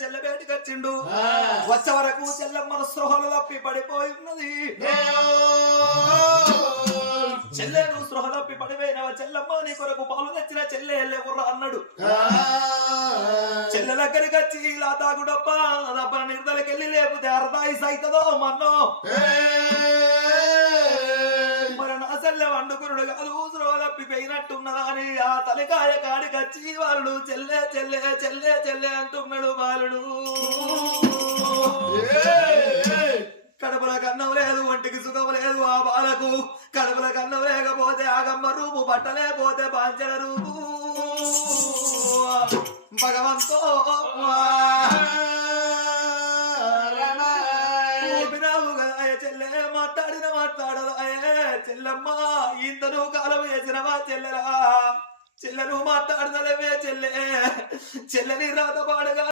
చెల్లె బయటికి వచ్చిండు వచ్చే వరకు చెల్లెమ్మ సృహలు తప్పి పడిపోయినది చెల్లె నువ్వు సృహ తప్పి పడిపోయినవా చెల్లెమ్మ నీ కొరకు పాలు తెచ్చిన చెల్లె ఎల్లెవర్రా అన్నాడు చెల్లె దగ్గరికి వచ్చి ఇలా తాగుడబ్బా దబ్బ నిర్దలకెళ్ళి లేకపోతే అర్ధాయి సైతదో మన్నో మరి నా చెల్లె వండుకున్నాడు కాదు సృహ తప్పిపోయినట్టున్నదా అని ఆ తలకాయ కాడికి వచ్చి వాళ్ళు చెల్లె చెల్లె చెల్లె చెల్లె అంటున్నాడు బాలుడు కడుపుల కన్నం లేదు ఒంటికి సుఖం లేదు ఆ బాలకు కడుపుల కన్నం లేకపోతే ఆగమ్మ రూపు బట్టలేకపోతే బాంచల రూపు భగవంతో ఊపినావు కదా చెల్లె మాట్లాడదాయే చెల్లెమ్మ ఇంతను కాలం వేసినవా చెల్లెలా చెల్లెను మాట్లాడదలేవే చెల్లె చెల్లెని రాత పాడగా